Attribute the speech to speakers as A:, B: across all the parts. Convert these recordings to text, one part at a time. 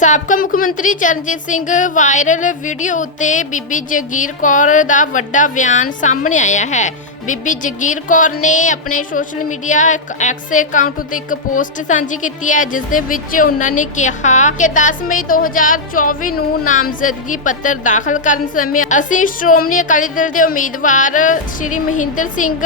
A: ਸਾਬਕਾ ਮੁੱਖ ਮੰਤਰੀ ਚਰਨਜੀਤ ਸਿੰਘ ਵਾਇਰਲ ਵੀਡੀਓ ਉੱਤੇ ਬੀਬੀ ਜਗੀਰ ਕੌਰ ਦਾ ਵੱਡਾ ਬਿਆਨ ਸਾਹਮਣੇ ਆਇਆ ਹੈ। ਬੀਬੀ ਜਗੀਰ ਕੌਰ ਨੇ ਆਪਣੇ ਸੋਸ਼ਲ ਮੀਡੀਆ ਐਕਸ ਅਕਾਊਂਟ ਉੱਤੇ ਇੱਕ ਪੋਸਟ ਸਾਂਝੀ ਕੀਤੀ ਹੈ, ਜਿਸ ਦੇ ਵਿੱਚ ਉਹਨਾਂ ਨੇ ਕਿਹਾ ਕਿ 10 ਮਈ 2024 ਨੂੰ ਨਾਮਜ਼ਦਗੀ ਪੱਤਰ ਦਾਖਲ ਕਰਨ ਸਮੇਂ ਅਸੀਂ ਸ਼੍ਰੋਮਣੀ ਅਕਾਲੀ ਦਲ ਦੇ ਉਮੀਦਵਾਰ ਸ਼੍ਰੀ ਮਹਿੰਦਰ ਸਿੰਘ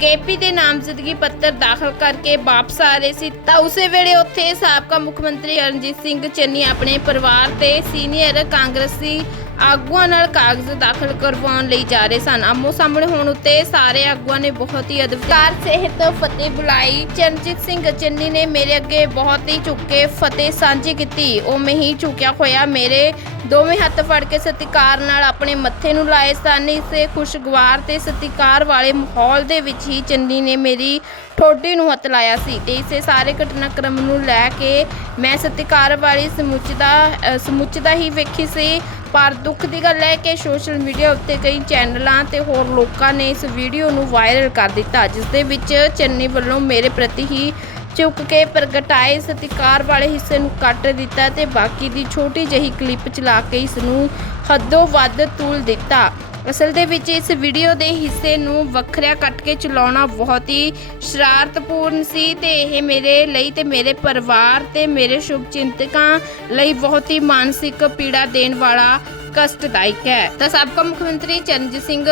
A: ਕੇਪੀ ਦੇ ਨਾਮਜ਼ਦਗੀ ਪੱਤਰ ਦਾਖਲ ਕਰਕੇ ਵਾਪਸ ਆ ਰਹੇ ਸੀ। ਤਾਂ ਉਸੇ ਵੇਲੇ ਉੱਥੇ ਸਾਬਕਾ ਮੁੱਖ ਮੰਤਰੀ ਅਰਨਜੀਤ ਸਿੰਘ ਚੰਨੀ ਆਪਣੇ ਪਰਿਵਾਰ ਤੇ ਸੀਨੀਅਰ ਕਾਂਗਰਸੀ ਆਗੂਆਂ ਨਾਲ ਕਾਗਜ਼ ਦਾਖਲ ਕਰਵਾਉਣ ਲਈ ਜਾ ਰਹੇ ਸਨ। ਆਮੋ ਸਾਹਮਣੇ ਹੋਣ ਉੱਤੇ ਸਾਰੇ ਆਗੂਆਂ ਨੇ ਬਹੁਤ ਹੀ ਅਦਕਾਰ ਸਿਹਤ ਫਤਿਹ ਬੁਲਾਈ। ਚਰਨਜੀਤ ਸਿੰਘ ਚੰਨੀ ਨੇ ਮੇਰੇ ਅੱਗੇ ਬਹੁਤ ਹੀ ਝੁੱਕ ਕੇ ਫਤਿਹ ਸਾਂਝੀ ਕੀਤੀ। ਉਹ ਮੈਂ ਹੀ ਝੁਕਿਆ ਹੋਇਆ ਮੇਰੇ ਦੋਵੇਂ ਹੱਥ ਫੜ ਕੇ ਸਤਿਕਾਰ ਨਾਲ ਆਪਣੇ ਮੱਥੇ ਨੂੰ ਲਾਏ ਸਨ। ਇਸੇ ਖੁਸ਼ਗਵਾਰ ਤੇ ਸਤਿਕਾਰ ਵਾਲੇ ਮਾਹੌਲ ਦੇ ਵਿੱਚ ਹੀ ਚੰਨੀ ਨੇ ਮੇਰੀ ਠੋਡੀ ਨੂੰ ਹੱਥ ਲਾਇਆ ਸੀ ਤੇ ਇਸੇ ਸਾਰੇ ਘਟਨਾਕ੍ਰਮ ਨੂੰ ਲੈ ਕੇ ਮੈਂ ਸਤਿਕਾਰ ਵਾਲੀ ਸਮੁੱਚਦਾ ਅ, ਹੀ ਵੇਖੀ ਸੀ। ਪਰ ਦੁੱਖ ਦੀ ਗੱਲ ਹੈ ਕਿ ਸੋਸ਼ਲ ਮੀਡੀਆ ਉੱਤੇ ਕਈ ਚੈਨਲਾਂ ਤੇ ਹੋਰ ਲੋਕਾਂ ਨੇ ਇਸ ਵੀਡੀਓ ਨੂੰ ਵਾਇਰਲ ਕਰ ਦਿੱਤਾ, ਜਿਸ ਦੇ ਵਿੱਚ ਚੰਨੀ ਵੱਲੋਂ ਮੇਰੇ ਪ੍ਰਤੀ ਹੀ ਚੁੱਕ ਕੇ ਪ੍ਰਗਟਾਏ ਸਤਿਕਾਰ ਵਾਲੇ ਹਿੱਸੇ ਨੂੰ ਕੱਟ ਦਿੱਤਾ ਤੇ ਬਾਕੀ ਦੀ ਛੋਟੀ ਜਿਹੀ ਕਲਿੱਪ ਚਲਾ ਕੇ ਇਸ ਨੂੰ ਹੱਦੋਂ ਵੱਧ ਤੂਲ ਦਿੱਤਾ। ਅਸਲ ਦੇ ਵਿੱਚ ਇਸ ਵੀਡੀਓ ਦੇ ਹਿੱਸੇ ਨੂੰ ਵੱਖਰਿਆ ਕੱਟ ਕੇ ਚਲਾਉਣਾ ਬਹੁਤ ਹੀ ਸ਼ਰਾਰਤਪੂਰਨ ਸੀ ਤੇ ਇਹ ਮੇਰੇ ਲਈ ਤੇ ਮੇਰੇ ਪਰਿਵਾਰ ਤੇ ਮੇਰੇ ਸ਼ੁਭਚਿੰਤਕਾਂ ਲਈ ਬਹੁਤ ਹੀ ਮਾਨਸਿਕ ਪੀੜਾ ਦੇਣ ਵਾਲਾ ਕਸ਼ਟਦਾਇਕ ਹੈ ਤਾਂ ਸਾਬਕਾ ਮੁੱਖ ਮੰਤਰੀ ਚਰਨਜੀਤ ਸਿੰਘ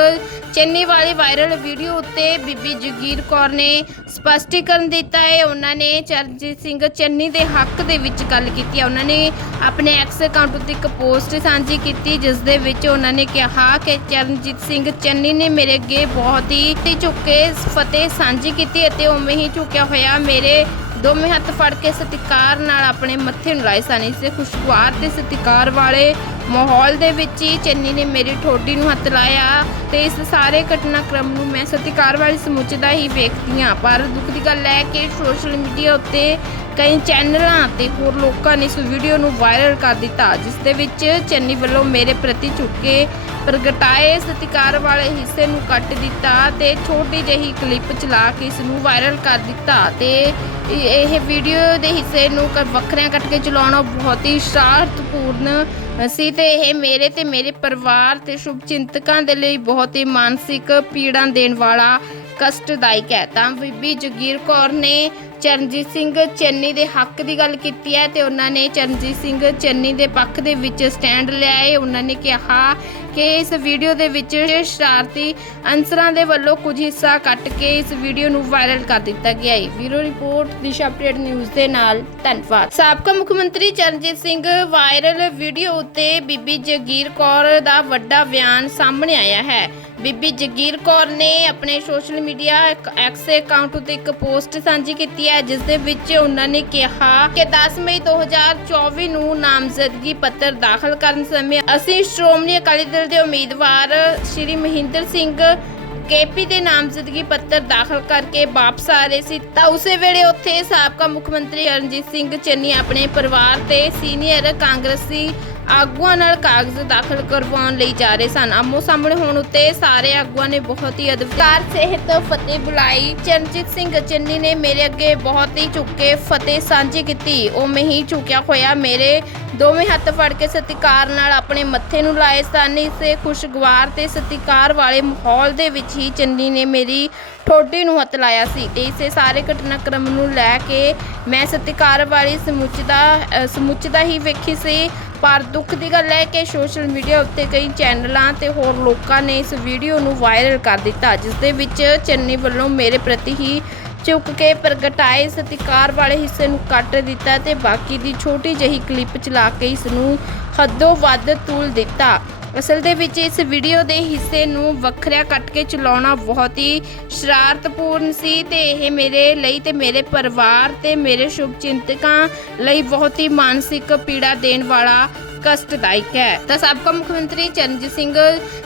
A: ਚੰਨੀ ਵਾਲੀ ਵਾਇਰਲ ਵੀਡੀਓ ਉੱਤੇ ਬੀਬੀ ਜਗੀਰ ਕੌਰ ਨੇ ਸਪਸ਼ਟੀਕਰਨ ਦਿੱਤਾ ਹੈ ਉਹਨਾਂ ਨੇ ਚਰਨਜੀਤ ਸਿੰਘ ਚੰਨੀ ਦੇ ਹੱਕ ਦੇ ਵਿੱਚ ਗੱਲ ਕੀਤੀ ਹੈ ਉਹਨਾਂ ਨੇ ਆਪਣੇ ਐਕਸ ਅਕਾਊਂਟ ਉੱਤੇ ਇੱਕ ਪੋਸਟ ਸਾਂਝੀ ਕੀਤੀ ਜਿਸ ਦੇ ਵਿੱਚ ਉਹਨਾਂ ਨੇ ਕਿਹਾ ਕਿ ਚਰਨਜੀਤ ਸਿੰਘ ਚੰਨੀ ਨੇ ਮੇਰੇ ਅੱਗੇ ਬਹੁਤ ਹੀ ਤੇ ਝੁੱਕੇ ਫਤਿਹ ਸਾਂਝੀ ਕੀਤੀ ਅਤੇ ਉਵੇਂ ਹੀ ਝੁਕਿਆ ਹੋਇਆ ਮੇਰੇ ਦੋਵੇਂ ਹੱਥ ਫੜ ਕੇ ਸਤਿਕਾਰ ਨਾਲ ਆਪਣੇ ਮੱਥੇ ਨੂੰ ਲਾਏ ਸਨ। ਇਸੇ ਖੁਸ਼ਗਵਾਰ ਤੇ ਸਤਿਕਾਰ ਵਾਲੇ ਮਾਹੌਲ ਦੇ ਵਿੱਚ ਹੀ ਚੰਨੀ ਨੇ ਮੇਰੀ ਠੋਡੀ ਨੂੰ ਹੱਥ ਲਾਇਆ ਤੇ ਇਸ ਸਾਰੇ ਘਟਨਾਕ੍ਰਮ ਨੂੰ ਮੈਂ ਸਤਿਕਾਰ ਵਾਲੀ ਸਮੁੱਚਦਾ ਹੀ ਵੇਖਦੀ ਹਾਂ। ਪਰ ਦੁੱਖ ਦੀ ਗੱਲ ਹੈ ਕਿ ਸੋਸ਼ਲ ਮੀਡੀਆ ਉੱਤੇ ਕਈ ਚੈਨਲਾਂ ਤੇ ਹੋਰ ਲੋਕਾਂ ਨੇ ਇਸ ਵੀਡੀਓ ਨੂੰ ਵਾਇਰਲ ਕਰ ਦਿੱਤਾ, ਜਿਸ ਦੇ ਵਿੱਚ ਚੰਨੀ ਵੱਲੋਂ ਮੇਰੇ ਪ੍ਰਤੀ ਝੁੱਕੇ ਪ੍ਰਗਟਾਏ ਸਤਿਕਾਰ ਵਾਲੇ ਹਿੱਸੇ ਨੂੰ ਕੱਟ ਦਿੱਤਾ ਤੇ ਛੋਟੀ ਜਿਹੀ ਕਲਿੱਪ ਚਲਾ ਕੇ ਇਸ ਨੂੰ ਵਾਇਰਲ ਕਰ ਦਿੱਤਾ ਤੇ ਇਹ ਵੀਡੀਓ ਦੇ ਹਿੱਸੇ ਨੂੰ ਕ- ਵੱਖਰਿਆਂ ਕੱਟ ਕੇ ਚਲਾਉਣਾ ਬਹੁਤ ਹੀ ਸ਼ਰਾਰਤਪੂਰਨ ਸੀ ਤੇ ਇਹ ਮੇਰੇ ਤੇ ਮੇਰੇ ਪਰਿਵਾਰ ਤੇ ਸ਼ੁਭ ਚਿੰਤਕਾਂ ਦੇ ਲਈ ਬਹੁਤ ਹੀ ਮਾਨਸਿਕ ਪੀੜਾ ਦੇਣ ਵਾਲਾ ਕਸ਼ਟਦਾਇਕ ਹੈ। ਤਾਂ ਬੀਬੀ ਜਗੀਰ ਕੌਰ ਨੇ ਚਰਨਜੀਤ ਸਿੰਘ ਚੰਨੀ ਦੇ ਹੱਕ ਦੀ ਗੱਲ ਕੀਤੀ ਹੈ ਤੇ ਉਹਨਾਂ ਨੇ ਚਰਨਜੀਤ ਸਿੰਘ ਚੰਨੀ ਦੇ ਪੱਖ ਦੇ ਵਿੱਚ ਸਟੈਂਡ ਲਿਆ ਹੈ। ਉਹਨਾਂ ਨੇ ਕਿਹਾ ਕਿ ਇਸ ਵੀਡੀਓ ਦੇ ਵਿੱਚ ਸ਼ਰਾਰਤੀ ਅਨਸਰਾਂ ਦੇ ਵੱਲੋਂ ਕੁਝ ਹਿੱਸਾ ਕੱਟ ਕੇ ਇਸ ਵੀਡੀਓ ਨੂੰ ਵਾਇਰਲ ਕਰ ਦਿੱਤਾ ਗਿਆ ਹੈ। ਵੀਰੋ ਰਿਪੋਰਟ, ਦਿਸ਼ਾ ਅਪਡੇਟ ਨਿਊਜ਼ ਦੇ ਨਾਲ ਧੰਨਵਾਦ। ਸਾਬਕਾ ਮੁੱਖ ਮੰਤਰੀ ਚਰਨਜੀਤ ਸਿੰਘ ਵਾਇਰਲ ਵੀਡੀਓ ਉੱਤੇ ਬੀਬੀ ਜਗੀਰ ਕੌਰ ਦਾ ਵੱਡਾ ਬਿਆਨ ਸਾਹਮਣੇ ਆਇਆ ਹੈ। ਬੀਬੀ ਜਗੀਰ ਕੌਰ ਨੇ ਆਪਣੇ ਸੋਸ਼ਲ ਮੀਡੀਆ ਐਕਸ ਅਕਾਊਂਟ ਉੱਤੇ ਇੱਕ ਪੋਸਟ ਸਾਂਝੀ ਕੀਤੀ ਹੈ, ਜਿਸ ਦੇ ਵਿੱਚ ਉਹਨਾਂ ਨੇ ਕਿਹਾ ਕਿ 10 ਮਈ 2024 ਨੂੰ ਨਾਮਜ਼ਦਗੀ ਪੱਤਰ ਦਾਖਲ ਕਰਨ ਸਮੇਂ ਅਸੀਂ ਸ਼੍ਰੋਮਣੀ ਅਕਾਲੀ ਦਲ ਦੇ ਉਮੀਦਵਾਰ ਸ਼੍ਰੀ ਮਹਿੰਦਰ ਸਿੰਘ ਕੇਪੀ ਦੇ ਨਾਮਜ਼ਦਗੀ ਪੱਤਰ ਦਾਖਲ ਕਰਕੇ ਵਾਪਸ ਆ ਰਹੇ ਸੀ। ਤਾਂ ਉਸੇ ਵੇਲੇ ਉੱਥੇ ਸਾਬਕਾ ਮੁੱਖ ਮੰਤਰੀ ਰਣਜੀਤ ਸਿੰਘ ਚੰਨੀ ਆਪਣੇ ਪਰਿਵਾਰ ਤੇ ਸੀਨੀਅਰ ਕਾਂਗਰਸੀ ਆਗੂਆਂ ਨਾਲ ਕਾਗਜ਼ ਦਾਖਲ ਕਰਵਾਉਣ ਲਈ ਜਾ ਰਹੇ ਸਨ। ਆਮੋ ਸਾਹਮਣੇ ਹੋਣ ਉੱਤੇ ਸਾਰੇ ਆਗੂਆਂ ਨੇ ਬਹੁਤ ਹੀ ਅਦਕਾਰ ਸਿਹਤ ਫਤਿਹ ਬੁਲਾਈ। ਚਰਨਜੀਤ ਸਿੰਘ ਚੰਨੀ ਨੇ ਮੇਰੇ ਅੱਗੇ ਬਹੁਤ ਹੀ ਝੁੱਕ ਕੇ ਫਤਿਹ ਸਾਂਝੀ ਕੀਤੀ। ਉਹ ਮਹੀ ਹੀ ਝੁਕਿਆ ਹੋਇਆ ਮੇਰੇ ਦੋਵੇਂ ਹੱਥ ਫੜ ਕੇ ਸਤਿਕਾਰ ਨਾਲ ਆਪਣੇ ਮੱਥੇ ਨੂੰ ਲਾਏ ਸਨ। ਇਸੇ ਖੁਸ਼ਗਵਾਰ ਤੇ ਸਤਿਕਾਰ ਵਾਲੇ ਮਾਹੌਲ ਦੇ ਵਿੱਚ ਹੀ ਚੰਨੀ ਨੇ ਮੇਰੀ ਠੋਡੀ ਨੂੰ ਹੱਥ ਲਾਇਆ ਸੀ ਤੇ ਇਸੇ ਸਾਰੇ ਘਟਨਾਕ੍ਰਮ ਨੂੰ ਲੈ ਕੇ ਮੈਂ ਸਤਿਕਾਰ ਵਾਲੀ ਸਮੁੱਚਦਾ ਅ, ਹੀ ਵੇਖੀ ਸੀ। ਪਰ ਦੁੱਖ ਦੀ ਗੱਲ ਹੈ ਕਿ ਸੋਸ਼ਲ ਮੀਡੀਆ ਉੱਤੇ ਕਈ ਚੈਨਲਾਂ ਤੇ ਹੋਰ ਲੋਕਾਂ ਨੇ ਇਸ ਵੀਡੀਓ ਨੂੰ ਵਾਇਰਲ ਕਰ ਦਿੱਤਾ, ਜਿਸ ਦੇ ਵਿੱਚ ਚੰਨੀ ਵੱਲੋਂ ਮੇਰੇ ਪ੍ਰਤੀ ਹੀ ਚੁੱਕ ਕੇ ਪ੍ਰਗਟਾਏ ਸਤਿਕਾਰ ਵਾਲੇ ਹਿੱਸੇ ਨੂੰ ਕੱਟ ਦਿੱਤਾ ਤੇ ਬਾਕੀ ਦੀ ਛੋਟੀ ਜਿਹੀ ਕਲਿੱਪ ਚਲਾ ਕੇ ਇਸ ਨੂੰ ਹੱਦੋਂ ਵੱਧ ਤੂਲ ਦਿੱਤਾ। ਅਸਲ ਦੇ ਵਿੱਚ ਇਸ ਵੀਡੀਓ ਦੇ ਹਿੱਸੇ ਨੂੰ ਵੱਖਰਿਆ ਕੱਟ ਕੇ ਚਲਾਉਣਾ ਬਹੁਤ ਹੀ ਸ਼ਰਾਰਤਪੂਰਨ ਸੀ ਤੇ ਇਹ ਮੇਰੇ ਲਈ ਤੇ ਮੇਰੇ ਪਰਿਵਾਰ ਤੇ ਮੇਰੇ ਸ਼ੁਭਚਿੰਤਕਾਂ ਲਈ ਬਹੁਤ ਹੀ ਮਾਨਸਿਕ ਪੀੜਾ ਦੇਣ ਵਾਲਾ ਕਸ਼ਟਦਾਇਕ ਹੈ। ਤਾਂ ਸਾਬਕਾ ਮੁੱਖ ਮੰਤਰੀ ਚਰਨਜੀਤ ਸਿੰਘ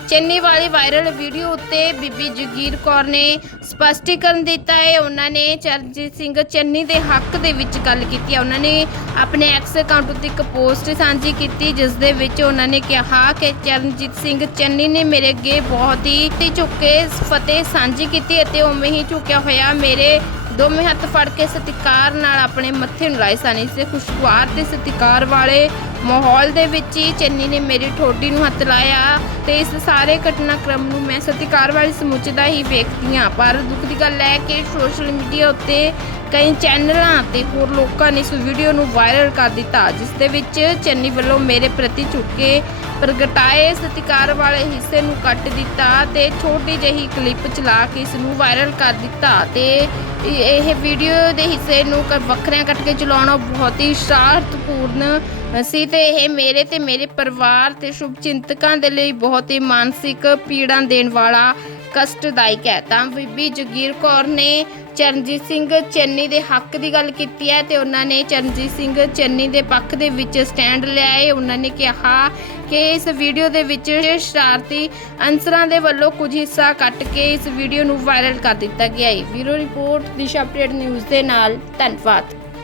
A: ਚੰਨੀ ਵਾਲੀ ਵਾਇਰਲ ਵੀਡੀਓ ਉੱਤੇ ਬੀਬੀ ਜਗੀਰ ਕੌਰ ਨੇ ਸਪਸ਼ਟੀਕਰਨ ਦਿੱਤਾ ਹੈ। ਉਹਨਾਂ ਨੇ ਚਰਨਜੀਤ ਸਿੰਘ ਚੰਨੀ ਦੇ ਹੱਕ ਦੇ ਵਿੱਚ ਗੱਲ ਕੀਤੀ ਹੈ। ਉਹਨਾਂ ਨੇ ਆਪਣੇ ਐਕਸ ਅਕਾਊਂਟ ਉੱਤੇ ਇੱਕ ਪੋਸਟ ਸਾਂਝੀ ਕੀਤੀ, ਜਿਸ ਦੇ ਵਿੱਚ ਉਹਨਾਂ ਨੇ ਕਿਹਾ ਕਿ ਚਰਨਜੀਤ ਸਿੰਘ ਚੰਨੀ ਨੇ ਮੇਰੇ ਅੱਗੇ ਬਹੁਤ ਹੀ ਤੇ ਝੁੱਕੇ ਫਤਿਹ ਸਾਂਝੀ ਕੀਤੀ ਅਤੇ ਉਵੇਂ ਹੀ ਝੁਕਿਆ ਹੋਇਆ ਮੇਰੇ ਦੋਵੇਂ ਹੱਥ ਫੜ ਕੇ ਸਤਿਕਾਰ ਨਾਲ ਆਪਣੇ ਮੱਥੇ ਨੂੰ ਲਾਏ ਸਨ। ਇਸੇ ਖੁਸ਼ਗਵਾਰ ਤੇ ਸਤਿਕਾਰ ਵਾਲੇ ਮਾਹੌਲ ਦੇ ਵਿੱਚ ਹੀ ਚੰਨੀ ਨੇ ਮੇਰੀ ਠੋਡੀ ਨੂੰ ਹੱਥ ਲਾਇਆ ਤੇ ਇਸ ਸਾਰੇ ਘਟਨਾਕ੍ਰਮ ਨੂੰ ਮੈਂ ਸਤਿਕਾਰ ਵਾਲੀ ਸਮੁੱਚਤਾ ਹੀ ਵੇਖਦੀ ਹਾਂ। ਪਰ ਦੁੱਖ ਦੀ ਗੱਲ ਹੈ ਕਿ ਸੋਸ਼ਲ ਮੀਡੀਆ ਉੱਤੇ ਕਈ ਚੈਨਲਾਂ ਤੇ ਹੋਰ ਲੋਕਾਂ ਨੇ ਇਸ ਵੀਡੀਓ ਨੂੰ ਵਾਇਰਲ ਕਰ ਦਿੱਤਾ, ਜਿਸ ਦੇ ਵਿੱਚ ਚੰਨੀ ਵੱਲੋਂ ਮੇਰੇ ਪ੍ਰਤੀ ਝੁਕੇ ਪ੍ਰਗਟਾਏ ਸਤਿਕਾਰ ਵਾਲੇ ਹਿੱਸੇ ਨੂੰ ਕੱਟ ਦਿੱਤਾ ਤੇ ਛੋਟੀ ਜਿਹੀ ਕਲਿੱਪ ਚਲਾ ਕੇ ਇਸ ਨੂੰ ਵਾਇਰਲ ਕਰ ਦਿੱਤਾ ਤੇ ਇਹ ਵੀਡੀਓ ਦੇ ਹਿੱਸੇ ਨੂੰ ਕ- ਵੱਖਰਿਆਂ ਕੱਟ ਕੇ ਚਲਾਉਣਾ ਬਹੁਤ ਹੀ ਸ਼ਾਰਤਪੂਰਨ ਸੀ ਤੇ ਇਹ ਮੇਰੇ ਤੇ ਮੇਰੇ ਪਰਿਵਾਰ ਤੇ ਸ਼ੁਭ ਚਿੰਤਕਾਂ ਦੇ ਲਈ ਬਹੁਤ ਹੀ ਮਾਨਸਿਕ ਪੀੜਾ ਦੇਣ ਵਾਲਾ ਕਸ਼ਟਦਾਇਕ ਹੈ। ਤਾਂ ਬੀਬੀ ਜਗੀਰ ਕੌਰ ਨੇ ਚਰਨਜੀਤ ਸਿੰਘ ਚੰਨੀ ਦੇ ਹੱਕ ਦੀ ਗੱਲ ਕੀਤੀ ਹੈ ਤੇ ਉਹਨਾਂ ਨੇ ਚਰਨਜੀਤ ਸਿੰਘ ਚੰਨੀ ਦੇ ਪੱਖ ਦੇ ਵਿੱਚ ਸਟੈਂਡ ਲਿਆ ਹੈ। ਉਹਨਾਂ ਨੇ ਕਿਹਾ ਕਿ ਇਸ ਵੀਡੀਓ ਦੇ ਵਿੱਚ ਸ਼ਰਾਰਤੀ ਅਨਸਰਾਂ ਦੇ ਵੱਲੋਂ ਕੁਝ ਹਿੱਸਾ ਕੱਟ ਕੇ ਇਸ ਵੀਡੀਓ ਨੂੰ ਵਾਇਰਲ ਕਰ ਦਿੱਤਾ ਗਿਆ ਹੈ। Video report, Disha update news ਦੇ ਨਾਲ ਧੰਨਵਾਦ।